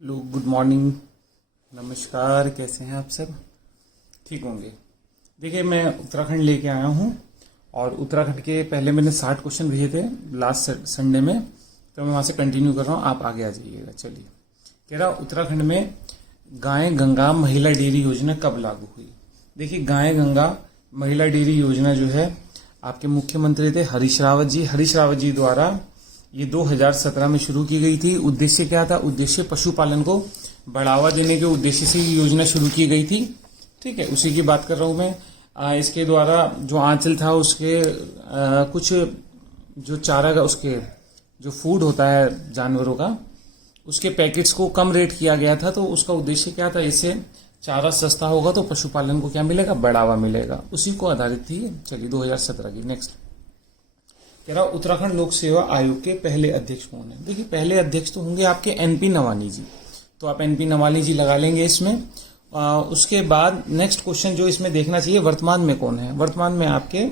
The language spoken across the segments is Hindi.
लोग गुड मॉर्निंग, नमस्कार। कैसे हैं आप सब? ठीक होंगे। देखिए, मैं उत्तराखंड लेके आया हूँ और उत्तराखंड के पहले मैंने 60 क्वेश्चन भेजे थे लास्ट संडे में, तो मैं वहाँ से कंटिन्यू कर रहा हूँ। आप आगे आ जाइएगा। चलिए, कह रहा उत्तराखंड में गाय गंगा महिला डेयरी योजना कब लागू हुई? देखिए, गाय गंगा महिला डेयरी योजना जो है आपके मुख्यमंत्री थे हरीश रावत जी। हरीश रावत जी द्वारा ये 2017 में शुरू की गई थी। उद्देश्य क्या था? उद्देश्य पशुपालन को बढ़ावा देने के उद्देश्य से ये योजना शुरू की गई थी। ठीक है, उसी की बात कर रहा हूं मैं। इसके द्वारा जो आंचल था उसके कुछ जो चारा का उसके जो फूड होता है जानवरों का, उसके पैकेट्स को कम रेट किया गया था। तो उसका उद्देश्य क्या था? इससे चारा सस्ता होगा तो पशुपालन को क्या मिलेगा? बढ़ावा मिलेगा। उसी को आधारित थी। चलिए 2017 की। नेक्स्ट कह रहा उत्तराखंड लोक सेवा आयोग के पहले अध्यक्ष कौन है? देखिए, पहले अध्यक्ष तो होंगे आपके एनपी नवानी जी, तो आप एनपी नवानी जी लगा लेंगे इसमें। उसके बाद नेक्स्ट क्वेश्चन जो इसमें देखना चाहिए, वर्तमान में कौन है? वर्तमान में आपके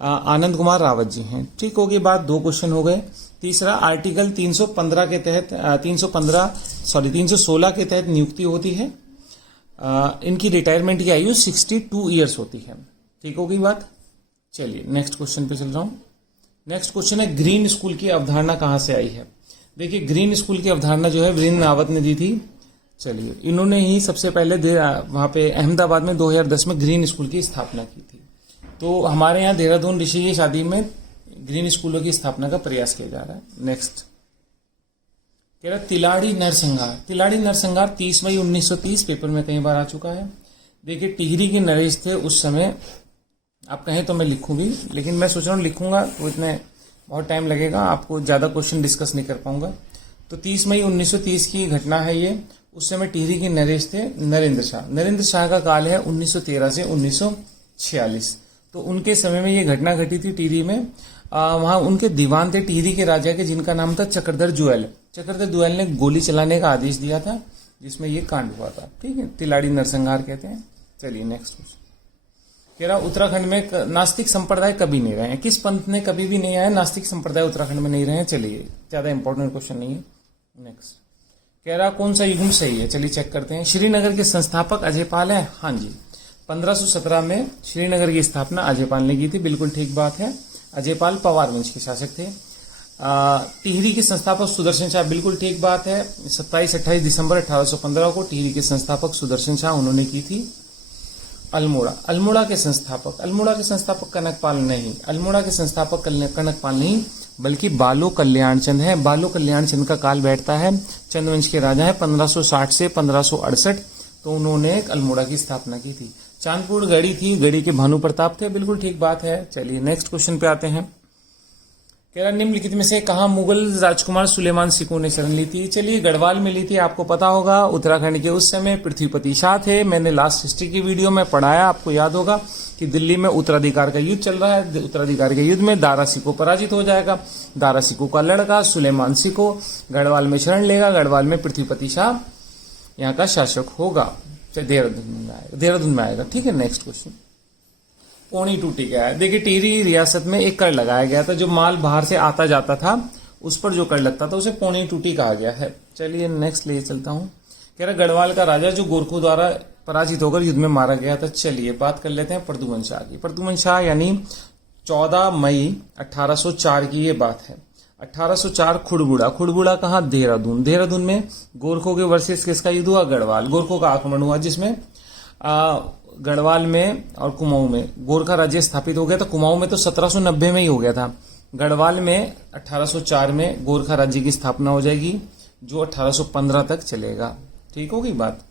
आनंद कुमार रावत जी हैं। ठीक होगी बात। 2 क्वेश्चन हो गए। तीसरा, आर्टिकल 316 के तहत 316 के तहत नियुक्ति होती है। इनकी रिटायरमेंट की आयु 62 ईयर्स होती है। ठीक होगी बात। चलिए नेक्स्ट क्वेश्चन पे चल रहा हूं। नेक्स्ट क्वेश्चन है, ग्रीन स्कूल की अवधारणा कहां से आई है? देखिए, ग्रीन स्कूल की अवधारणा जो है वीरेंद्र रावत ने दी थी। चलिए, इन्होंने ही सबसे पहले वहां पे अहमदाबाद में 2010 में ग्रीन स्कूल की स्थापना की थी। तो हमारे यहाँ देहरादून ऋषि शादी में ग्रीन स्कूलों की स्थापना का प्रयास किया जा रहा है। नेक्स्ट कह रहा तिलाड़ी नरसंहार। तिलाड़ी नरसंहार 30 मई 1930 पेपर में कई बार आ चुका है। देखिए, टिहरी के नरेश थे उस समय। आप कहें तो मैं लिखूं भी, लेकिन मैं सोच रहा हूँ लिखूंगा तो इतने बहुत टाइम लगेगा, आपको ज्यादा क्वेश्चन डिस्कस नहीं कर पाऊंगा। तो 30 मई 1930 की घटना है ये। उस समय टिहरी के नरेश थे नरेंद्र शाह। नरेंद्र शाह का काल है 1913 से 1946। तो उनके समय में ये घटना घटी थी टिहरी में। वहां उनके दीवान थे टिहरी के राजा के, जिनका नाम था चक्रधर जुएल। चक्रधर जुएल ने गोली चलाने का आदेश दिया था, जिसमें ये कांड हुआ था। ठीक है, तिलाड़ी नरसंहार कहते हैं। चलिए नेक्स्ट क्वेश्चन कह रहा उत्तराखंड में नास्तिक संप्रदाय कभी नहीं रहे हैं। किस पंथ ने कभी भी नहीं आया नास्तिक संप्रदाय उत्तराखंड में नहीं रहे हैं? चलिए, ज्यादा इंपॉर्टेंट क्वेश्चन नहीं है। नेक्स्ट कह रहा कौन सा युग्म सही है? चलिए चेक करते हैं। श्रीनगर के संस्थापक अजयपाल हैं। हाँ जी, 1517 में श्रीनगर की स्थापना अजयपाल ने की थी। बिल्कुल ठीक बात है। अजयपाल पवार वंश के शासक थे। टिहरी के संस्थापक सुदर्शन शाह। बिल्कुल ठीक बात है। 27-28 दिसंबर 1815 को टिहरी के संस्थापक सुदर्शन शाह उन्होंने की थी। अल्मोड़ा के संस्थापक कनकपाल नहीं। अल्मोड़ा के संस्थापक कनकपाल नहीं, बल्कि बालो कल्याण चंद है। बालो कल्याण चंद का काल बैठता है, चंद्रवंश के राजा है, 1560 से 1568। तो उन्होंने अल्मोड़ा की स्थापना की थी। चांदपुर गढ़ी थी, गढ़ी के भानु प्रताप थे। बिल्कुल ठीक बात है। चलिए नेक्स्ट क्वेश्चन पे आते हैं। कह रहा निम्नलिखित में से कहा मुगल राजकुमार सुलेमान सिको ने शरण ली थी? चलिए, गढ़वाल में ली थी। आपको पता होगा, उत्तराखंड के उस समय पृथ्वीपति शाह थे। मैंने लास्ट हिस्ट्री की वीडियो में पढ़ाया, आपको याद होगा कि दिल्ली में उत्तराधिकार का युद्ध चल रहा है। उत्तराधिकार के युद्ध में दारा सिको पराजित हो जाएगा। दारा सिको का लड़का सुलेमान सिको गढ़वाल में शरण लेगा। गढ़वाल में पृथ्वीपति शाह यहाँ का शासक होगा। देहरादून में आएगा। ठीक है, नेक्स्ट क्वेश्चन। पौनी टूटी गया है। देखिए, टिहरी रियासत में एक कर लगाया गया था। जो माल बाहर से आता जाता था उस पर जो कर लगता था उसे पौनी टूटी कहा गया है। चलिए नेक्स्ट ले चलता हूं। कह रहा गढ़वाल का राजा जो गोरखों द्वारा पराजित होकर युद्ध में मारा गया था। चलिए बात कर लेते हैं प्रद्युमन शाह की। प्रद्युमन शाह यानी 14 मई 1804 की ये बात है। 1804 खुड़बुड़ा कहा? देहरादून में गोरखों के वर्सेस किसका युद्ध हुआ? गढ़वाल। गोरखों का आक्रमण हुआ, जिसमें गढ़वाल में और कुमाऊं में गोरखा राज्य स्थापित हो गया था। कुमाऊं में तो 1790 में ही हो गया था। गढ़वाल में 1804 में गोरखा राज्य की स्थापना हो जाएगी, जो 1815 तक चलेगा। ठीक होगी बात।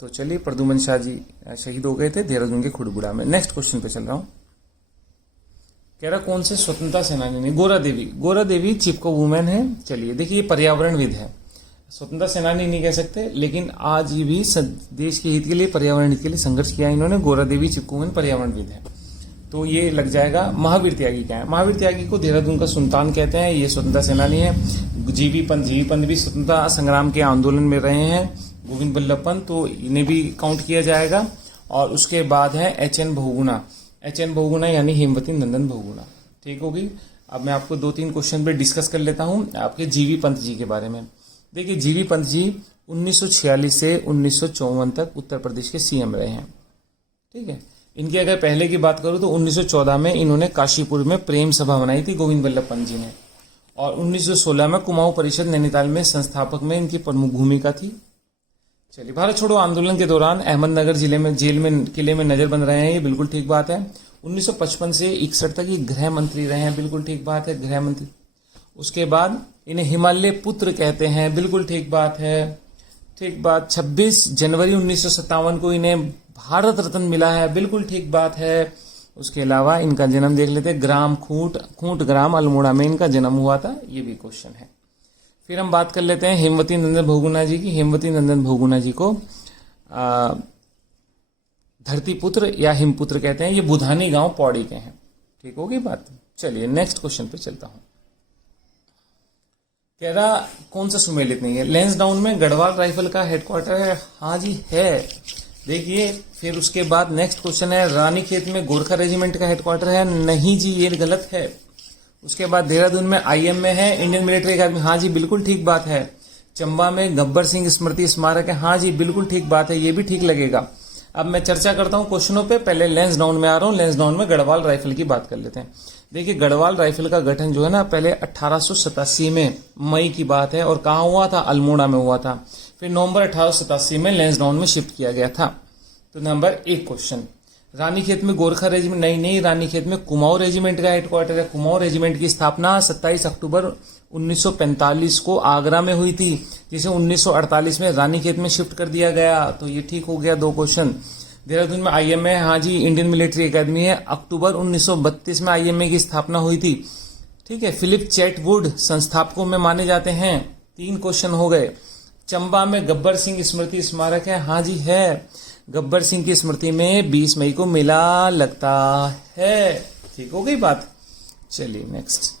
तो चलिए, प्रद्युमन शाह जी शहीद हो गए थे देहरादून के खुड़बुड़ा में। नेक्स्ट क्वेश्चन पे चल रहा हूं। कह रहा कौन से स्वतंत्रता सेनानी ने? गोरा देवी चिपको वुमेन है। चलिए, देखिए ये पर्यावरणविद है। स्वतंत्रता सेनानी नहीं कह सकते, लेकिन आज भी देश के हित के लिए, पर्यावरण हित के लिए संघर्ष किया इन्होंने। गोरा देवी चिपको पर्यावरणविद है। तो ये लग जाएगा। महावीर त्यागी क्या है? महावीर त्यागी को देहरादून का सुल्तान कहते हैं। ये स्वतंत्रता सेनानी है। जीवी पंत भी स्वतंत्रता संग्राम के आंदोलन में रहे हैं। गोविंद बल्लभ पंत, तो इन्हें भी काउंट किया जाएगा। और उसके बाद है एच.एन. बहुगुणा यानी हेमवती नंदन बहुगुणा। ठीक होगी। अब मैं आपको 2-3 क्वेश्चन पे डिस्कस कर लेता हूं आपके जीवी पंत जी के बारे में। देखिए, जीवी पंत जी 1946 से 1954 तक उत्तर प्रदेश के सीएम रहे हैं। ठीक है, इनकी अगर पहले की बात करूं तो 1914 में इन्होंने काशीपुर में प्रेम सभा बनाई थी गोविंद वल्लभ पंत जी ने, और 1916 में कुमाऊं परिषद नैनीताल में संस्थापक में इनकी प्रमुख भूमिका थी। चलिए, भारत छोड़ो आंदोलन के दौरान अहमदनगर जिले में जेल में किले में नजरबंद रहे हैं, ये बिल्कुल ठीक बात है। 1955 से 61 तक ये गृह मंत्री रहे हैं, बिल्कुल ठीक बात है, गृह मंत्री। उसके बाद इन्हें हिमालय पुत्र कहते हैं, बिल्कुल ठीक बात है, ठीक बात। 26 जनवरी 1957 को इन्हें भारत रत्न मिला है, बिल्कुल ठीक बात है। उसके अलावा इनका जन्म देख लेते हैं, ग्राम खूंट ग्राम अल्मोड़ा में इनका जन्म हुआ था, ये भी क्वेश्चन है। फिर हम बात कर लेते हैं हेमवती नंदन बहुगुणा जी की। हेमवती नंदन बहुगुणा जी को धरती पुत्र या हिमपुत्र कहते हैं, ये बुधानी गांव पौड़ी के हैं। ठीक होगी बात। चलिए नेक्स्ट क्वेश्चन पे चलता हूं। कह रहा कौन सा सुमेलित नहीं है? लैंसडाउन में गढ़वाल राइफल का हेडक्वार्टर है। हाँ जी है, देखिए। फिर उसके बाद नेक्स्ट क्वेश्चन है, रानीखेत में गोरखा रेजिमेंट का हेडक्वार्टर है। नहीं जी, ये गलत है। उसके बाद देहरादून में आईएम में है, इंडियन मिलिट्री अकादमी। हाँ जी, बिल्कुल ठीक बात है। चंबा में गब्बर सिंह स्मृति स्मारक है। हाँ जी, बिल्कुल ठीक बात है, ये भी ठीक लगेगा। अब मैं चर्चा करता हूं क्वेश्चनों पे। पहले लैंसडाउन में आ रहा हूं। लैंसडाउन में गढ़वाल राइफल की बात कर लेते हैं। देखिए, गढ़वाल राइफल का गठन जो है ना, पहले 1887 में मई की बात है, और कहां हुआ था? अल्मोड़ा में हुआ था। फिर नवंबर 1887 में लैंसडाउन में शिफ्ट किया गया था। तो नंबर 1 क्वेश्चन, रानीखेत में गोरखा रेजिमेंट नहीं, रानीखेत में कुमाऊं रेजिमेंट का हेडक्वार्टर है। कुमाऊं रेजिमेंट की स्थापना 27 अक्टूबर 1945 को आगरा में हुई थी, जिसे 1948 में रानीखेत में शिफ्ट कर दिया गया। तो ये ठीक हो गया 2 क्वेश्चन। देहरादून में आईएमए, हाँ जी, इंडियन मिलिट्री अकादमी है। अक्टूबर 1932 में आईएमए की स्थापना हुई थी। ठीक है, फिलिप चैटवुड संस्थापकों में माने जाते हैं। 3 क्वेश्चन हो गए। चंबा में गब्बर सिंह स्मृति स्मारक है। हाँ जी है, गब्बर सिंह की स्मृति में 20 मई को मेला लगता है। ठीक हो गई बात। चलिए नेक्स्ट,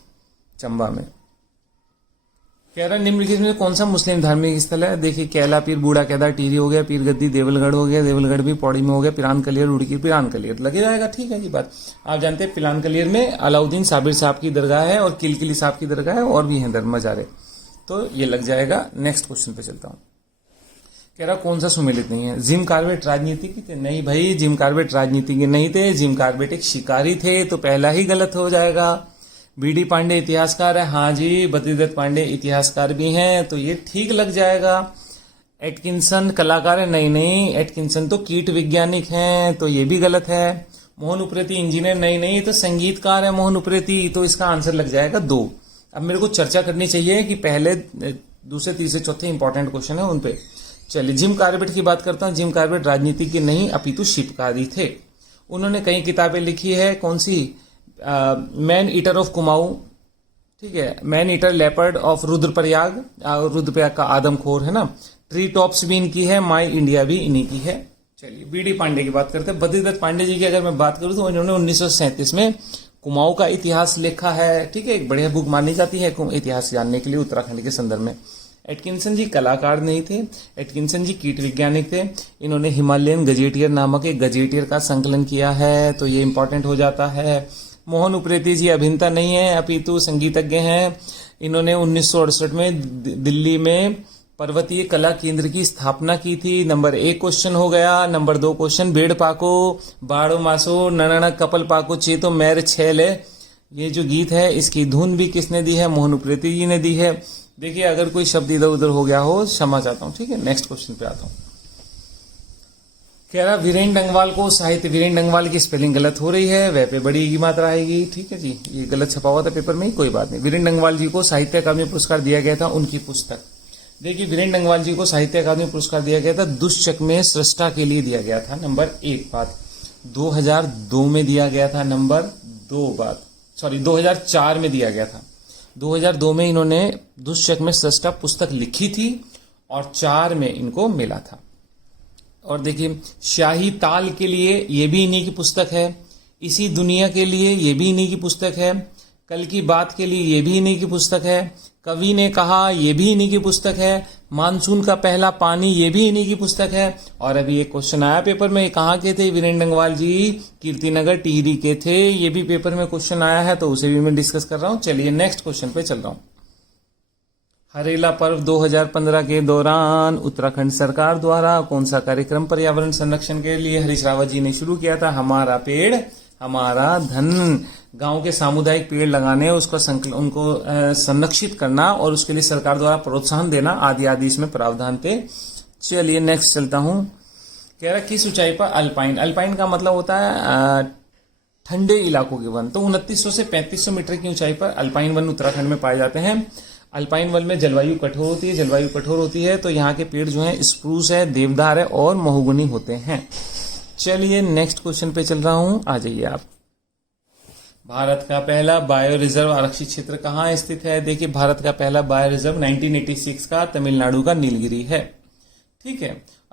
चंबा में कह रहा निम्नलिखित में कौन सा मुस्लिम धार्मिक स्थल है? देखिए, कैला पीर, बूढ़ा केदार, टिहरी हो गया, पीर गद्दी देवलगढ़ हो गया, देवलगढ़ भी पौड़ी में हो गया, पिरान कलियर, रुड़की पिरान कलियर लगे जाएगा। ठीक है जी बात। आप जानते हैं पिलान कलियर में अलाउद्दीन साबिर साहब की दरगाह है, और किलकिली साहब की दरगाह है, और भी है मजारे, तो ये लग जाएगा। नेक्स्ट क्वेश्चन पे चलता हूं। कह रहा कौन सा सुमेलित नहीं है? जिम कार्बेट राजनीति के थे? नहीं भाई, जिम कार्बेट राजनीति के नहीं थे। जिम कार्बेट एक शिकारी थे, तो पहला ही गलत हो जाएगा। बीडी पांडे इतिहासकार है। हाँ जी, बद्रीदत्त पांडे इतिहासकार भी हैं, तो ये ठीक लग जाएगा। एटकिंसन कलाकार है? नहीं, एटकिंसन तो कीट वैज्ञानिक हैं, तो ये भी गलत है। मोहन उप्रेती इंजीनियर? नहीं, तो संगीतकार है मोहन उप्रेती, तो इसका आंसर लग जाएगा 2। अब मेरे को चर्चा करनी चाहिए कि पहले, दूसरे, तीसरे, चौथे इंपॉर्टेंट क्वेश्चन है उन पे। चलिए, जिम कार्बेट की बात करता हूं। जिम कार्बेट राजनीति के नहीं अपितु शिल्पकारी थे। उन्होंने कई किताबें लिखी है। कौन सी? मैन ईटर ऑफ कुमाऊं, ठीक है, man eater leopard of Rudraprayag, Rudraprayag का आदमखोर है ना। ट्री टॉप्स भी इनकी है, माई इंडिया भी इन्हीं की है। चलिए, बीडी पांडे की बात करते हैं। बद्रीदत्त पांडे जी की अगर मैं बात करूं तो इन्होंने 1937 में कुमाऊं का इतिहास लिखा है। ठीक है, एक बढ़िया बुक मानी जाती है इतिहास जानने के लिए उत्तराखंड के संदर्भ में। एटकिंसन जी कलाकार नहीं थे, एटकिंसन जी कीट वैज्ञानिक थे। इन्होंने हिमालयन गजेटियर नामक एक गजेटियर का संकलन किया है, तो ये इंपॉर्टेंट हो जाता है। मोहन उप्रेती जी अभिनेता नहीं है, अपितु संगीतज्ञ हैं। इन्होंने 1968 में दिल्ली में पर्वतीय कला केंद्र की स्थापना की थी। नंबर 1 क्वेश्चन हो गया। नंबर 2 क्वेश्चन, बेड़ पाको बाड़ो मासो ननना कपल पाको चेतो मैर छेले, ये जो गीत है इसकी धुन भी किसने दी है? मोहन उप्रेती जी ने दी है। देखिए, अगर कोई शब्द इधर उधर हो गया हो, क्षमा चाहता हूं। ठीक है, नेक्स्ट क्वेश्चन पे आता हूं। कह रहा वीरेंद्र डंगवाल को साहित्य, वीरेंद्र डंगवाल की स्पेलिंग गलत हो रही है, वह पे बड़ी की मात्रा आएगी। ठीक है जी, ये गलत छपा हुआ था पेपर में, कोई बात नहीं। वीरेंद्र डंगवाल जी को साहित्य अकादमी पुरस्कार दिया गया था, उनकी पुस्तक। देखिए, वीरेंद्र डंगवाल जी को साहित्य अकादमी पुरस्कार दिया गया था, दुष्चक में सृष्टा के लिए दिया गया था। नंबर 1 बात। 2002 में दिया गया था। नंबर 2 बात, 2004 में दिया गया था। 2002 में इन्होंने दुष्चक में सृष्टा पुस्तक लिखी थी, और 4 में इनको मिला था। और देखिए, शाही ताल के लिए ये भी इन्हीं की पुस्तक है, इसी दुनिया के लिए ये भी इन्हीं की पुस्तक है, कल की बात के लिए ये भी इन्हीं की पुस्तक है, कवि ने कहा ये भी इन्हीं की पुस्तक है, मानसून का पहला पानी ये भी इन्हीं की पुस्तक है। और अभी एक क्वेश्चन आया पेपर में, कहाँ के थे वीरेंद्र डंगवाल जी? कीर्तिनगर टिहरी के थे, ये भी पेपर में क्वेश्चन आया है, तो उसे भी मैं डिस्कस कर रहा हूं। चलिए नेक्स्ट क्वेश्चन पे चल रहा हूं। हरेला पर्व 2015 के दौरान उत्तराखंड सरकार द्वारा कौन सा कार्यक्रम पर्यावरण संरक्षण के लिए हरीश रावत जी ने शुरू किया था? हमारा पेड़ हमारा धन। गांव के सामुदायिक पेड़ लगाने, उसका उनको संरक्षित करना और उसके लिए सरकार द्वारा प्रोत्साहन देना आदि आदि इसमें प्रावधान थे। चलिए नेक्स्ट चलता हूं। कह रहा किस ऊंचाई पर अल्पाइन, अल्पाइन का मतलब होता है ठंडे इलाकों के वन। तो 2900 से 3500 मीटर की ऊंचाई पर अल्पाइन वन उत्तराखंड में पाए जाते हैं। अल्पाइन वन में जलवायु कठोर होती है, जलवायु कठोर होती है तो यहाँ के पेड़ जो है स्प्रूस है, देवदार है और महोगनी होते हैं। चलिए नेक्स्ट क्वेश्चन पे चल रहा हूं, आ जाइए आप। भारत का पहला बायो रिजर्व आरक्षित क्षेत्र कहाँ स्थित है? देखिए भारत का पहला बायो रिजर्व 1986 का तमिलनाडु का नीलगिरी है। ठीक है,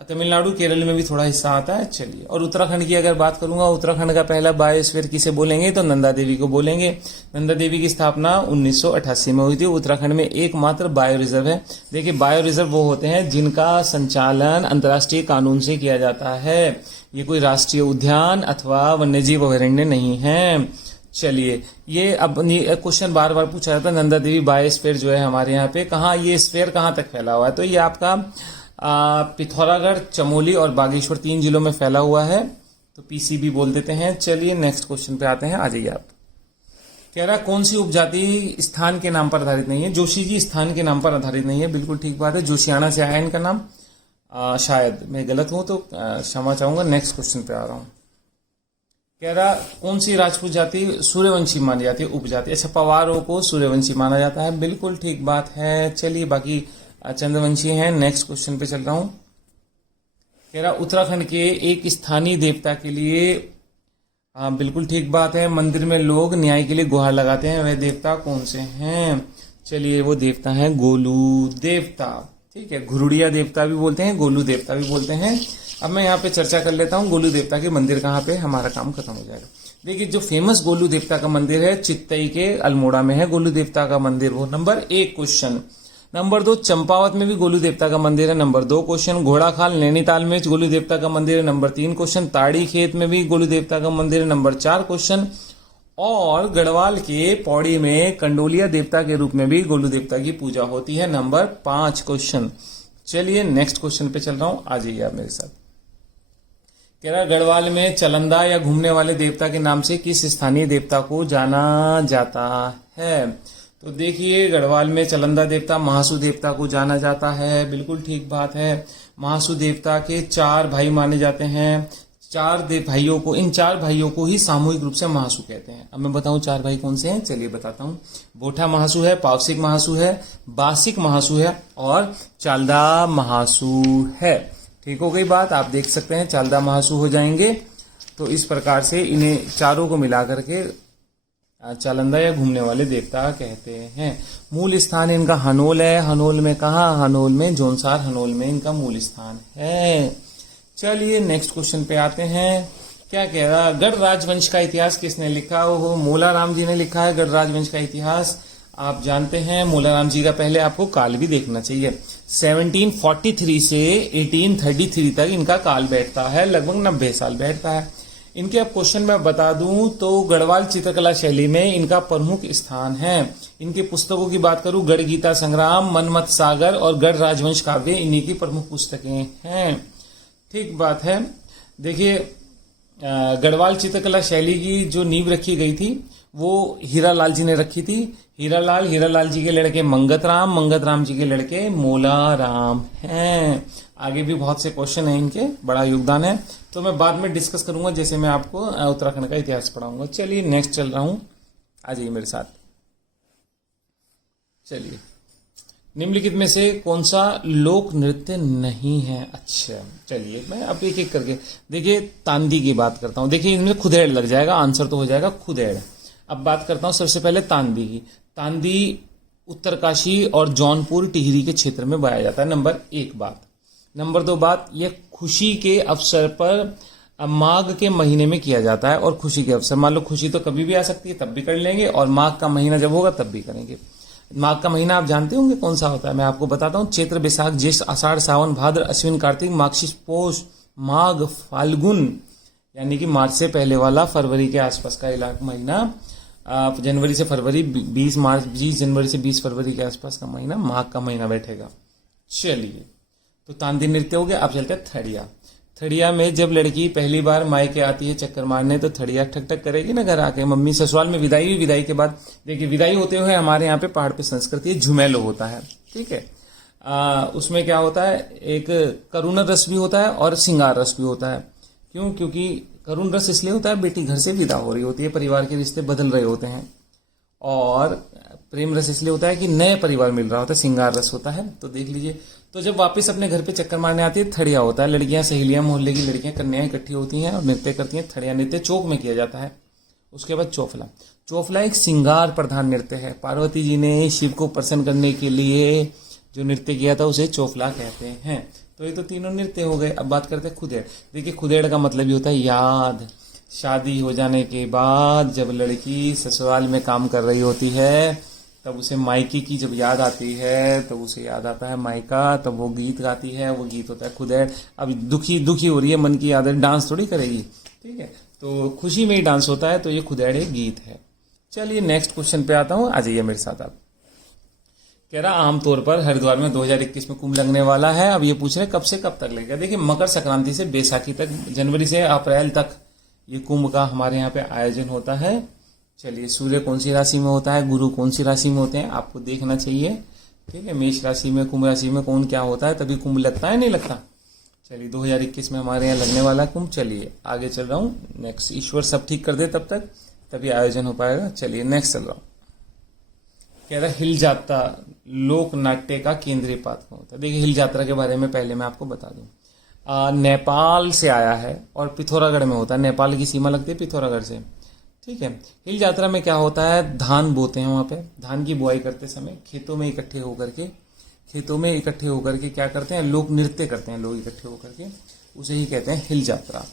तमिलनाडु केरल में भी थोड़ा हिस्सा आता है। चलिए, और उत्तराखंड की अगर बात करूंगा, उत्तराखंड का पहला बायोस्फीयर किसे बोलेंगे? तो नंदा देवी को बोलेंगे। नंदा देवी की स्थापना 1988 में हुई थी। उत्तराखंड में एकमात्र बायो रिजर्व है। देखिए बायो रिजर्व वो होते हैं जिनका संचालन अंतर्राष्ट्रीय कानून से किया जाता है। ये कोई राष्ट्रीय उद्यान अथवा वन्यजीव अभयारण्य नहीं है। चलिए, ये अब क्वेश्चन बार बार पूछा जाता है, नंदा देवी बायोस्फीयर जो है हमारे यहाँ पे कहाँ, ये स्फीयर कहाँ तक फैला हुआ है? तो ये आपका पिथौरागढ़, चमोली और बागेश्वर 3 जिलों में फैला हुआ है, तो पीसीबी बोल देते हैं। चलिए नेक्स्ट क्वेश्चन पे आते हैं, आ जाइए आप। कह रहा कौन सी उपजाति स्थान के नाम पर आधारित नहीं है? जोशी जी स्थान के नाम पर आधारित नहीं है, बिल्कुल ठीक बात है। जोशियाना से आया इनका नाम, शायद मैं गलत हूं तो क्षमा चाहूंगा। नेक्स्ट क्वेश्चन पे आ रहा हूं। कह रहा कौन सी राजपूत जाति सूर्यवंशी मानी जाती है? उपजाति। अच्छा, पवारों को सूर्यवंशी माना जाता है, बिल्कुल ठीक बात है। चलिए बाकी चंद्रवंशी हैं। नेक्स्ट क्वेश्चन पे चल रहा हूं। कह रहा उत्तराखंड के एक स्थानीय देवता के लिए, बिल्कुल ठीक बात है, मंदिर में लोग न्याय के लिए गुहार लगाते हैं, वह देवता कौन से हैं? चलिए वो देवता है गोलू देवता। ठीक है, घुरुड़िया देवता भी बोलते हैं, गोलू देवता भी बोलते हैं। अब मैं यहाँ पे चर्चा कर लेता हूँ गोलू देवता के मंदिर कहाँ पे, हमारा काम खत्म हो जाएगा। देखिए जो फेमस गोलू देवता का मंदिर है चित्तई के अल्मोड़ा में है गोलू देवता का मंदिर, वो नंबर 1 क्वेश्चन। नंबर 2 चंपावत में भी गोलू देवता का मंदिर है, नंबर 2 क्वेश्चन। घोड़ाखाल नैनीताल में गोलू देवता का मंदिर है, नंबर 3 क्वेश्चन। ताड़ी खेत में भी गोलू देवता का मंदिर है, नंबर 4 क्वेश्चन। और गढ़वाल के पौड़ी में कंडोलिया देवता के रूप में भी गोलू देवता की पूजा होती है, नंबर 5 क्वेश्चन। चलिए नेक्स्ट क्वेश्चन पे चल रहा हूं, आ जाइए आप मेरे साथ। कह रहा गढ़वाल में चलंदा या घूमने वाले देवता के नाम से किस स्थानीय देवता को जाना जाता है? तो देखिए गढ़वाल में चलंदा देवता महासू देवता को जाना जाता है, बिल्कुल ठीक बात है। महासू देवता के 4 भाई माने जाते हैं, 4 भाइयों को, इन 4 भाइयों को ही सामूहिक रूप से महासू कहते हैं। अब मैं बताऊं 4 भाई कौन से हैं, चलिए बताता हूं। बोठा महासू है, पावसिक महासू है, बासिक महासू है और चालदा महासू है। ठीक हो गई बात, आप देख सकते हैं चालदा महासू हो जाएंगे। तो इस प्रकार से इन्हें चारों को मिलाकर के चालंदा या घूमने वाले देवता कहते हैं। मूल स्थान इनका हनोल है। हनोल में कहा? हनोल में, जोनसार हनोल में इनका मूल स्थान है। चलिए नेक्स्ट क्वेश्चन पे आते हैं। क्या कह रहा, गढ़ राजवंश का इतिहास किसने लिखा? वो मोलाराम जी ने लिखा है गढ़ राजवंश का इतिहास। आप जानते हैं मोलाराम जी का पहले आपको काल भी देखना चाहिए। 1743 से 1833 तक इनका काल बैठता है, लगभग 90 साल बैठता है। इनके अब क्वेश्चन मैं बता दूं तो गढ़वाल चित्रकला शैली में इनका प्रमुख स्थान है। इनके पुस्तकों की बात करूं, गढ़ गीता संग्राम, मनमत सागर और गढ़ राजवंश काव्य इन्हीं की प्रमुख पुस्तकें हैं। ठीक बात है। देखिए गढ़वाल चित्रकला शैली की जो नींव रखी गई थी वो हीरालाल जी ने रखी थी। हीरालाल जी के लड़के मंगत राम जी के लड़के मोलाराम हैं। आगे भी बहुत से क्वेश्चन हैं इनके, बड़ा योगदान है, तो मैं बाद में डिस्कस करूंगा जैसे मैं आपको उत्तराखंड का इतिहास पढ़ाऊंगा। चलिए नेक्स्ट चल रहा हूं, आ जाइए मेरे साथ। चलिए, निम्नलिखित में से कौन सा लोक नृत्य नहीं है? अच्छा चलिए मैं अब एक एक करके, देखिए तांदी की बात करता हूं। देखिए इनमें खुदेड़ लग जाएगा, आंसर तो हो जाएगा खुदेड़। अब बात करता हूं सबसे पहले तांदी की। तांदी उत्तरकाशी और जौनपुर टिहरी के क्षेत्र में गाया जाता है, नंबर 1 बात। नंबर 2 बात, यह खुशी के अवसर पर माघ के महीने में किया जाता है। और खुशी के अवसर, मान लो खुशी तो कभी भी आ सकती है, तब भी कर लेंगे, और माघ का महीना जब होगा तब भी करेंगे। माघ का महीना आप जानते होंगे कौन सा होता है, मैं आपको बताता हूँ। चैत्र, बैसाख, ज्येष्ठ, आषाढ़, सावन, भाद्र, अश्विन, कार्तिक, माघशीष, पौष, माघ, फाल्गुन, यानी कि मार्च से पहले वाला फरवरी के आसपास का महीना आप जनवरी से फरवरी, 20 जनवरी से 20 फरवरी के आसपास का महीना माघ का महीना बैठेगा। चलिए, तो तांती नृत्य हो गया। अब चलते हैं थड़िया। थड़िया में जब लड़की पहली बार मायके आती है चक्कर मारने, तो थड़िया ठक ठक करेगी ना घर आके। मम्मी ससुराल में विदाई हुई, विदाई के बाद देखिए, विदाई होते हुए हमारे यहाँ पे पहाड़ पे संस्कृति झुमेलो होता है, ठीक है। उसमें क्या होता है, एक करुण रस भी होता है और श्रृंगार रस भी होता है। क्यों? क्योंकि करुण रस इसलिए होता है, बेटी घर से विदा हो रही होती है, परिवार के रिश्ते बदल रहे होते हैं। और प्रेम रस इसलिए होता है कि नए परिवार मिल रहा होता है, श्रृंगार रस होता है। तो देख लीजिए, तो जब वापस अपने घर पे चक्कर मारने आती है, थड़िया होता है। लड़कियां, सहेलियां, मोहल्ले की लड़कियां, कन्याएं इकट्ठी होती हैं और नृत्य करती हैं। थड़िया नृत्य चौक में किया जाता है। उसके बाद चौफला। चौफला एक श्रृंगार प्रधान नृत्य है। पार्वती जी ने शिव को प्रसन्न करने के लिए जो नृत्य किया था उसे चौफला कहते हैं। तो ये तो तीनों नृत्य हो गए। अब बात करते हैं खुदेड़। देखिए, खुदेड़ का मतलब ये होता है याद। शादी हो जाने के बाद जब लड़की ससुराल में काम कर रही होती है, तब उसे मायके की जब याद आती है, तो उसे याद आता है मायका, तब वो गीत गाती है। वो गीत होता है खुदेड़। अब दुखी हो रही है, मन की आदत, डांस थोड़ी करेगी, ठीक है। तो खुशी में ही डांस होता है, तो ये खुदेड़ एक गीत है। चलिए नेक्स्ट क्वेश्चन पे आता हूं, आ जाइए मेरे साथ आप। कह रहा आमतौर पर हरिद्वार में 2021 में कुंभ लगने वाला है। अब ये पूछ रहे कब से कब तक लगेगा। देखिए, मकर संक्रांति से बैसाखी तक, जनवरी से अप्रैल तक ये कुंभ का हमारे यहाँ पे आयोजन होता है। चलिए, सूर्य कौन सी राशि में होता है, गुरु कौन सी राशि में होते हैं, आपको देखना चाहिए, ठीक है। मेष राशि में, कुंभ राशि में कौन क्या होता है, तभी कुंभ लगता है, नहीं लगता। चलिए, 2021 में हमारे यहाँ लगने वाला कुंभ। चलिए आगे चल रहा हूँ। नेक्स्ट, ईश्वर सब ठीक कर दे तब तक, तभी आयोजन हो पाएगा। चलिए नेक्स्ट चल रहा हूँ। कह रहा हिल जात्रा लोक नाट्य का केंद्रीय पात्र कौन होता है। देखिए, हिल यात्रा के बारे में पहले मैं आपको बता दूं। नेपाल से आया है और पिथौरागढ़ में होता है। नेपाल की सीमा लगती है पिथौरागढ़ से, ठीक है। हिल यात्रा में क्या होता है, धान बोते हैं वहां पे। धान की बुआई करते समय खेतों में इकट्ठे होकर के क्या करते हैं, लोग नृत्य करते हैं। लोग इकट्ठे होकर के, उसे ही कहते हैं हिल यात्रा।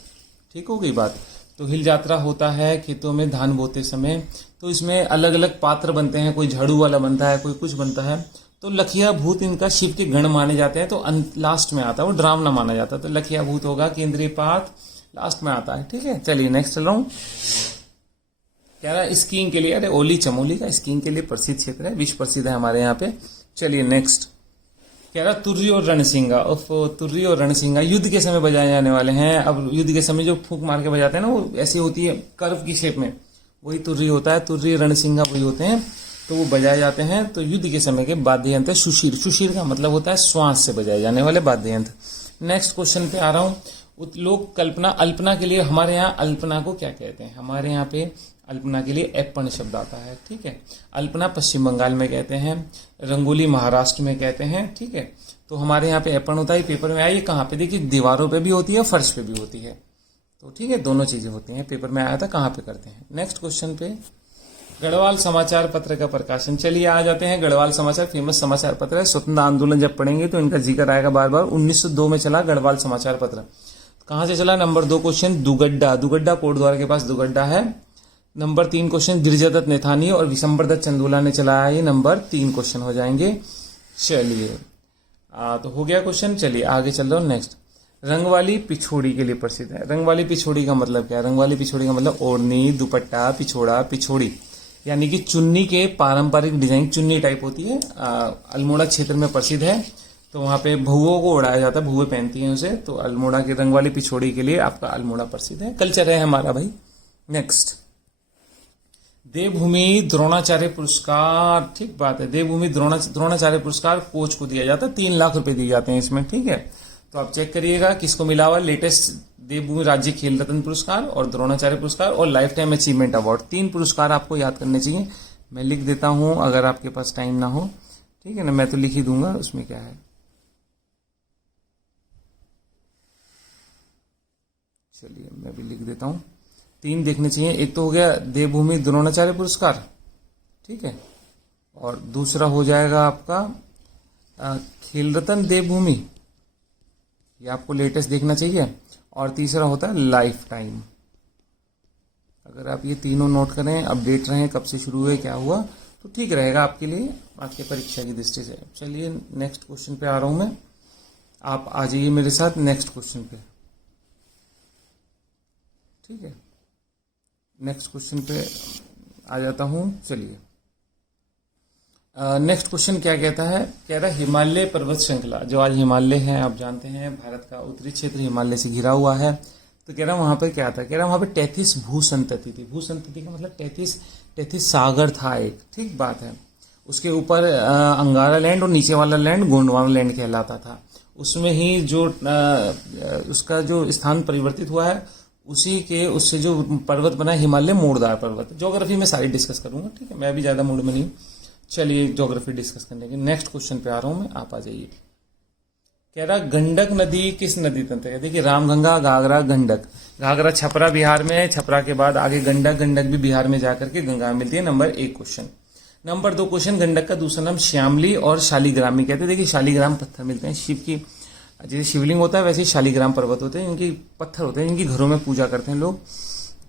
ठीक हो गई बात। तो हिल यात्रा होता है खेतों में धान बोते समय। तो इसमें अलग अलग पात्र बनते हैं, कोई झाड़ू वाला बनता है, कोई कुछ बनता है। तो लखिया भूत इनका शिव के गण माने जाते हैं। तो लास्ट में आता है, वो ड्रामना माना जाता है। तो लखिया भूत होगा केंद्रीय पात्र, लास्ट में आता है, ठीक है। चलिए नेक्स्ट चल रहा हूं। कह रहा है स्कीइंग के लिए, अरे ओली चमोली का स्कीइंग के लिए प्रसिद्ध क्षेत्र है, विश्व प्रसिद्ध है हमारे यहाँ पे। चलिए नेक्स्ट। कह रहा तुर्री और रणसिंगा। तुर्री और रणसिंगा युद्ध के समय बजाए जाने वाले हैं। अब युद्ध के समय जो फूंक मार के बजाते हैं ना, वो ऐसी होती है कर्व की शेप में, वही तुर्री होता है। तुर्री रणसिंगा वही होते हैं, तो वो बजाए जाते हैं। तो युद्ध के समय के वाद्य यंत्र सुशीर। सुशीर का मतलब होता है श्वास से बजाए जाने वाले वाद्य यंत्र। नेक्स्ट क्वेश्चन पे आ रहा हूँ। लोक कल्पना, अल्पना के लिए हमारे यहाँ अल्पना को क्या कहते हैं। हमारे यहाँ पे अल्पना के लिए एप्पण शब्द आता है, ठीक है। अल्पना पश्चिम बंगाल में कहते हैं, रंगोली महाराष्ट्र में कहते हैं, ठीक है। तो हमारे यहाँ पे एप्पण होता है। पेपर में आई कहाँ पे, देखिए दीवारों पे भी होती है, फर्श पे भी होती है। तो ठीक है, दोनों चीजें होती हैं। पेपर में आया था, कहाँ पे करते हैं। नेक्स्ट क्वेश्चन पे, गढ़वाल समाचार पत्र का प्रकाशन। चलिए आ जाते हैं। गढ़वाल समाचार फेमस समाचार पत्र है। स्वतंत्रता आंदोलन जब पढ़ेंगे तो इनका जिक्र आएगा बार बार। 1902 में चला गढ़वाल समाचार पत्र। कहां से चला, नंबर 2 क्वेश्चन दुगड्डा। दुगड्डा कोटद्वार के पास दुगड्डा है। नंबर 3 क्वेश्चन गिरिजादत्त नैथानी और विशंबरदत्त चंदोला ने चलाया। ये नंबर 3 क्वेश्चन हो जाएंगे। चलिए तो हो गया क्वेश्चन। चलिए आगे चल रहा हूँ। नेक्स्ट, रंगवाली पिछोड़ी के लिए प्रसिद्ध है। रंगवाली पिछोड़ी का मतलब क्या है। रंगवाली पिछोड़ी का मतलब ओढ़नी, दुपट्टा, पिछोड़ा, पिछोड़ी, यानी कि चुन्नी के पारंपरिक डिजाइन, चुन्नी टाइप होती है। अल्मोड़ा क्षेत्र में प्रसिद्ध है। तो वहां पे बहुओं को उड़ाया जाता है, बहुएं पहनती हैं उसे। तो अल्मोड़ा की रंगवाली पिछोड़ी के लिए आपका अल्मोड़ा प्रसिद्ध है। कल्चर है हमारा भाई। नेक्स्ट, देवभूमि द्रोणाचार्य पुरस्कार। ठीक बात है, देवभूमि द्रोणाचार्य पुरस्कार कोच को दिया जाता है। 3 लाख रुपए दिए जाते हैं इसमें, ठीक है। तो आप चेक करिएगा किसको मिला हुआ। लेटेस्ट देवभूमि राज्य खेल रत्न पुरस्कार और द्रोणाचार्य पुरस्कार और लाइफ टाइम अचीवमेंट अवार्ड। 3 पुरस्कार आपको याद करने चाहिए। मैं लिख देता हूं अगर आपके पास टाइम ना हो, ठीक है ना। मैं तो लिख ही दूंगा, उसमें क्या है। चलिए मैं भी लिख देता हूं। 3 देखने चाहिए। एक तो हो गया देवभूमि द्रोणाचार्य पुरस्कार, ठीक है। और दूसरा हो जाएगा आपका खेल रत्न देवभूमि, ये आपको लेटेस्ट देखना चाहिए। और तीसरा होता है लाइफ टाइम। अगर आप ये तीनों नोट करें, अपडेट रहें कब से शुरू हुए, क्या हुआ, तो ठीक रहेगा आपके लिए, आपके परीक्षा की दृष्टि से। चलिए नेक्स्ट क्वेश्चन पे आ रहा हूं मैं। आप आ जाइए मेरे साथ नेक्स्ट क्वेश्चन पे, ठीक है। नेक्स्ट क्वेश्चन पे आ जाता हूं। चलिए नेक्स्ट क्वेश्चन क्या कहता है, कह रहा है हिमालय पर्वत श्रृंखला, जो आज हिमालय है आप जानते हैं भारत का उत्तरी क्षेत्र हिमालय से घिरा हुआ है। तो कह रहा वहां पर क्या था, कह रहा वहां पर 33 भूसंतति थी। भूसंतति का मतलब 33 सागर था एक, ठीक बात है। उसके ऊपर अंगारा लैंड और नीचे वाला लैंड गोंडवाना लैंड कहलाता था। उसमें ही जो उसका जो स्थान परिवर्तित हुआ है उससे जो पर्वत बना हिमालय मोड़दार पर्वत। ज्योग्राफी में सारी डिस्कस करूंगा, ठीक है, मैं भी ज्यादा मूड में नहीं। चलिए ज्योग्राफी डिस्कस करने के नेक्स्ट क्वेश्चन पे आ रहा हूं मैं, आप आ जाइए। कह रहा गंडक नदी किस नदी तंत्र है। देखिए रामगंगा, घाघरा, गंडक। घाघरा छपरा बिहार में है, छपरा के बाद आगे गंडक, गंडक भी बिहार में जाकर के गंगा मिलती है। Number 1 question. Number 2 question, Gandak का दूसरा नाम श्यामली और शालीग्रामी कहते हैं। देखिए शालीग्राम पत्थर मिलते हैं शिव की, जैसे शिवलिंग होता है वैसे ही शालीग्राम पर्वत होते हैं, इनकी पत्थर होते हैं, इनकी घरों में पूजा करते हैं लोग,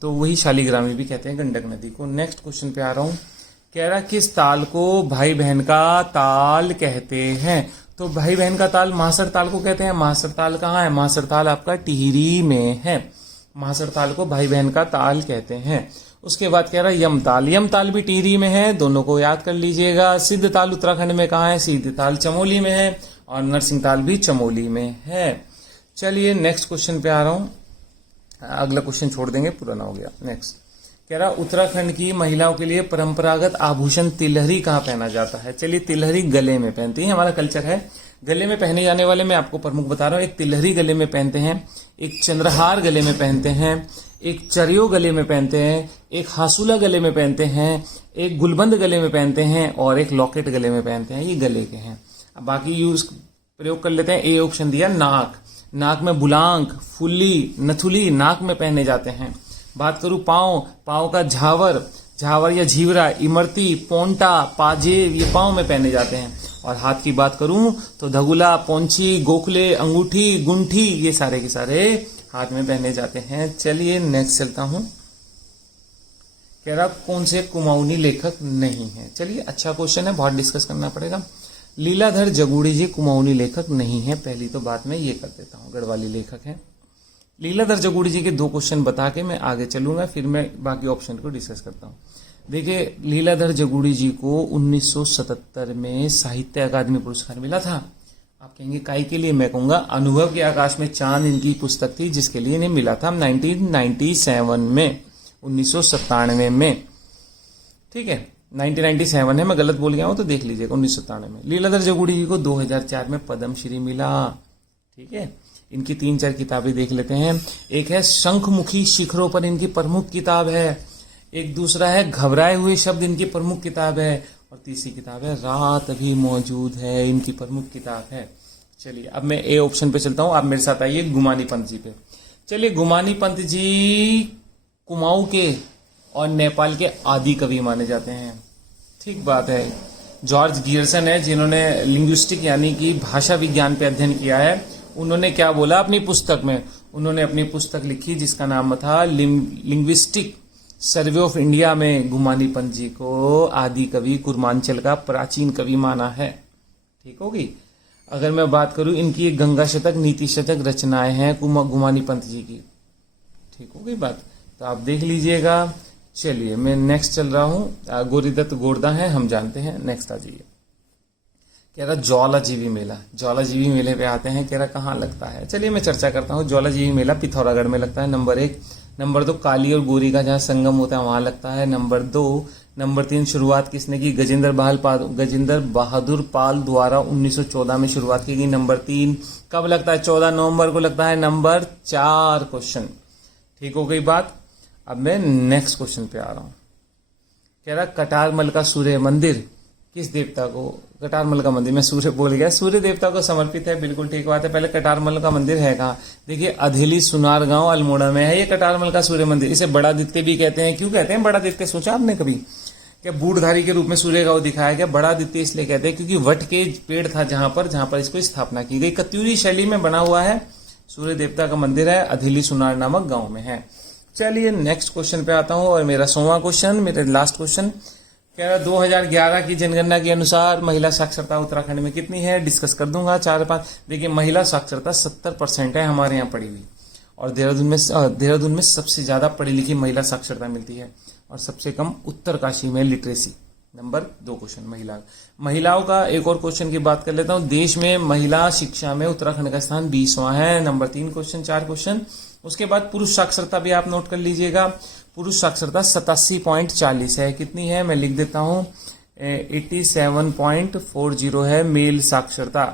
तो वही शालीग्रामी भी कहते हैं गंडक नदी को। नेक्स्ट क्वेश्चन पे आ रहा हूं। कह रहा किस ताल को भाई बहन का ताल कहते हैं। तो भाई बहन का ताल महासर ताल को कहते हैं। महासर ताल कहाँ है, महासर ताल आपका टिहरी में है। महासर ताल को भाई बहन का ताल कहते हैं। उसके बाद कह रहा यम ताल, यम ताल भी टिहरी में है, दोनों को याद कर लीजिएगा। सिद्ध ताल उत्तराखंड में कहाँ है, सिद्ध ताल चमोली में है, और नरसिंह ताल भी चमोली में है। चलिए नेक्स्ट क्वेश्चन पे आ रहा हूं, अगला क्वेश्चन छोड़ देंगे, पुराना हो गया। नेक्स्ट कह रहा उत्तराखंड की महिलाओं के लिए परंपरागत आभूषण तिलहरी कहाँ पहना जाता है। चलिए तिलहरी गले में पहनती है, हमारा कल्चर है। गले में पहने जाने वाले मैं आपको प्रमुख बता रहा हूं। एक तिलहरी गले में पहनते हैं, एक चंद्रहार गले में पहनते हैं, एक चरियो गले में पहनते हैं, एक हासुला गले में पहनते हैं, एक गुलबंद गले में पहनते हैं, और एक लॉकेट गले में पहनते हैं। ये गले के हैं। अब बाकी यूज प्रयोग कर लेते हैं। ए ऑप्शन दिया नाक, नाक में बुलांक, फुल्ली, नथुली नाक में पहने जाते हैं। बात करूं पांव, पांव का झावर, झावर या झीवरा, इमरती, पोंटा, पाजेब, ये पांव में पहने जाते हैं। और हाथ की बात करूं तो धगुला, पोंछी, गोखले, अंगूठी, गुंठी, ये सारे के सारे हाथ में पहने जाते हैं। चलिए नेक्स्ट चलता हूं। कह रहा कौन से कुमाऊनी लेखक नहीं है। चलिए अच्छा क्वेश्चन है, बहुत डिस्कस करना पड़ेगा। लीलाधर जगूड़ी जी कुमाऊनी लेखक नहीं है, पहली तो बात मैं ये कर देता हूं, गढ़वाली लेखक हैं। लीलाधर जगूड़ी जी के 2 क्वेश्चन बता के मैं आगे चलूंगा, फिर मैं बाकी ऑप्शन को डिस्कस करता हूं। देखिए लीलाधर जगूड़ी जी को 1977 में साहित्य अकादमी पुरस्कार मिला था। आप कहेंगे काई के लिए, मैं कहूंगा अनुभव के आकाश में चांद इनकी पुस्तक थी, जिसके लिए इन्हें मिला था 1997 में, 1997 में, ठीक है 1997 है, मैं गलत बोल गया हूं तो देख लीजिएगा 1997 में। लीलाधर जगूड़ी जी को 2004 में पद्मश्री मिला, ठीक है। इनकी 3-4 किताबें देख लेते हैं। एक है शंखमुखी शिखरों पर, इनकी प्रमुख किताब है। एक दूसरा है घबराए हुए शब्द, इनकी प्रमुख किताब है। और तीसरी किताब है रात अभी मौजूद है, इनकी प्रमुख किताब है। चलिए अब मैं ए ऑप्शन पे चलता हूं, आप मेरे साथ आइए गुमानी पंत जी पे। चलिए गुमानी पंत जी कुमाऊं के और नेपाल के आदि कवि माने जाते हैं, ठीक बात है। जॉर्ज गियर्सन है जिन्होंने लिंग्विस्टिक यानी कि भाषा विज्ञान पे अध्ययन किया है। उन्होंने क्या बोला अपनी पुस्तक में, उन्होंने अपनी पुस्तक लिखी जिसका नाम था लिंग्विस्टिक सर्वे ऑफ इंडिया में गुमानी पंत जी को आदि कवि कुर्मांचल का प्राचीन कवि माना है, ठीक होगी। अगर मैं बात करूं इनकी गंगा शतक, नीति शतक रचनाएं हैं गुमानी पंत जी की, ठीक होगी बात, तो आप देख लीजिएगा। चलिए मैं नेक्स्ट चल रहा हूं, गोरीदत्त गोरदा है, हम जानते हैं। नेक्स्ट आ जाइए। कह रहा ज्वालाजीवी मेला, ज्वालाजीवी मेले पे आते हैं। कह रहा कहाँ लगता है, चलिए मैं चर्चा करता हूँ। ज्वालाजीवी मेला पिथौरागढ़ में लगता है, नंबर 1। नंबर 2 काली और गोरी का जहाँ संगम होता है वहां लगता है, नंबर 2। नंबर 3 शुरुआत किसने की, गजेंद्र बहादुर पाल द्वारा 1914 में शुरुआत की गई, नंबर 3। कब लगता है, 14 नवंबर को लगता है, नंबर 4 क्वेश्चन, ठीक हो गई बात। अब मैं नेक्स्ट क्वेश्चन पे आ रहा हूं। कह रहा कटारमल का सूर्य मंदिर किस देवता को, कटारमल का मंदिर, मैं सूर्य बोल गया, सूर्य देवता को समर्पित है, बिल्कुल ठीक बात है। पहले कटारमल का मंदिर है कहाँ, देखिए अधेली सुनार गांव अल्मोड़ा में है ये कटारमल का सूर्य मंदिर। इसे बड़ा आदित्य भी कहते हैं। क्यों कहते हैं बड़ा आदित्य, सोचा आपने कभी, क्या बूढ़धारी के रूप में सूर्य का वो दिखाया गया। बड़ा आदित्य इसलिए कहते हैं क्योंकि वट के पेड़ था जहां पर इसको स्थापना की गई। कत्यूरी शैली में बना हुआ है, सूर्य देवता का मंदिर है, अधेली सुनार नामक गांव में है। चलिए नेक्स्ट क्वेश्चन पे आता हूं, और मेरा 100वां क्वेश्चन, मेरा लास्ट क्वेश्चन। कह रहा 2011 की जनगणना के अनुसार महिला साक्षरता उत्तराखंड में कितनी है, डिस्कस कर दूंगा 4-5। देखिए महिला साक्षरता 70% है हमारे यहाँ पड़ी हुई, और देहरादून में सबसे ज्यादा पढ़ी लिखी महिला साक्षरता मिलती है और सबसे कम उत्तरकाशी में लिटरेसी। नंबर 2 क्वेश्चन महिलाओं का एक और क्वेश्चन की बात कर लेता हूं। देश में महिला शिक्षा में उत्तराखंड का स्थान 20वां है। Number 3 question 4 question. उसके बाद पुरुष साक्षरता भी आप नोट कर लीजिएगा। पुरुष साक्षरता 87.40 है। कितनी है मैं लिख देता हूं, 87.40 है मेल साक्षरता।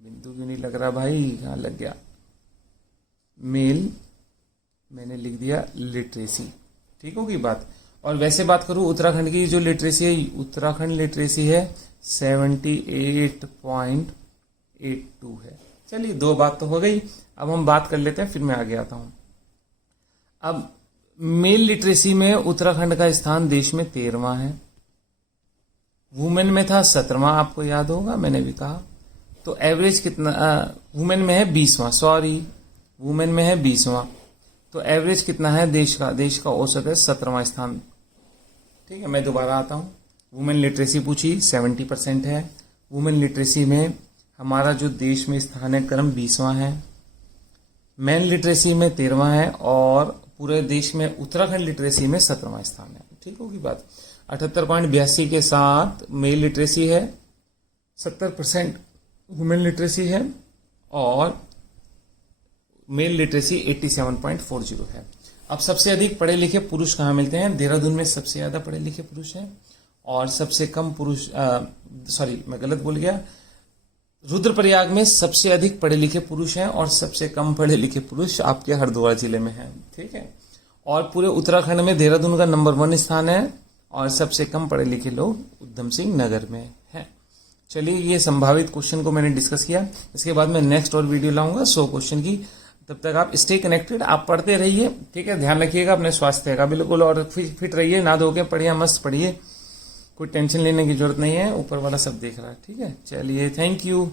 बिंदु क्यों नहीं लग रहा भाई, कहां लग गया, मेल मैंने लिख दिया लिटरेसी। ठीक होगी बात। और वैसे बात करूं उत्तराखंड की जो लिटरेसी है, उत्तराखंड लिटरेसी है 78.82 है। चलिए 2 बात तो हो गई। अब हम बात कर लेते हैं, फिर मैं आगे आता हूं। अब मेल लिटरेसी में उत्तराखंड का स्थान देश में 13वां है। वुमेन में था 17वां, आपको याद होगा मैंने भी कहा। तो एवरेज कितना, वुमेन में है 20वां, सॉरी वुमेन में है 20वां। तो एवरेज कितना है देश का औसत है 17वां स्थान। ठीक है, मैं दोबारा आता हूं। वुमेन लिटरेसी पूछी 70% है। वुमेन लिटरेसी में हमारा जो देश में स्थान है क्रम 20वां है। मेन लिटरेसी में 13वां है और पूरे देश में उत्तराखंड लिटरेसी में 17वां स्थान है। ठीक होगी बात। 78.82 के साथ मेल लिटरेसी है, 70% वुमेन लिटरेसी है और मेल लिटरेसी 87.40 है। अब सबसे अधिक पढ़े लिखे पुरुष कहाँ मिलते हैं? देहरादून में सबसे ज्यादा पढ़े लिखे पुरुष हैं और सबसे कम पुरुष, सॉरी मैं गलत बोल गया, रुद्रप्रयाग में सबसे अधिक पढ़े लिखे पुरुष हैं और सबसे कम पढ़े लिखे पुरुष आपके हरिद्वार जिले में हैं। ठीक है, और पूरे उत्तराखंड में देहरादून का नंबर 1 स्थान है और सबसे कम पढ़े लिखे लोग उधम सिंह नगर में हैं। चलिए, ये संभावित क्वेश्चन को मैंने डिस्कस किया। इसके बाद मैं नेक्स्ट और वीडियो लाऊंगा 100 क्वेश्चन की। तब तक आप स्टे कनेक्टेड, आप पढ़ते रहिए। ठीक है, ध्यान रखिएगा अपने स्वास्थ्य का बिल्कुल, और फिट रहिए, ना धो के पढ़िए, मस्त पढ़िए, कोई टेंशन लेने की जरूरत नहीं है, ऊपर वाला सब देख रहा है। ठीक है, चलिए, थैंक यू।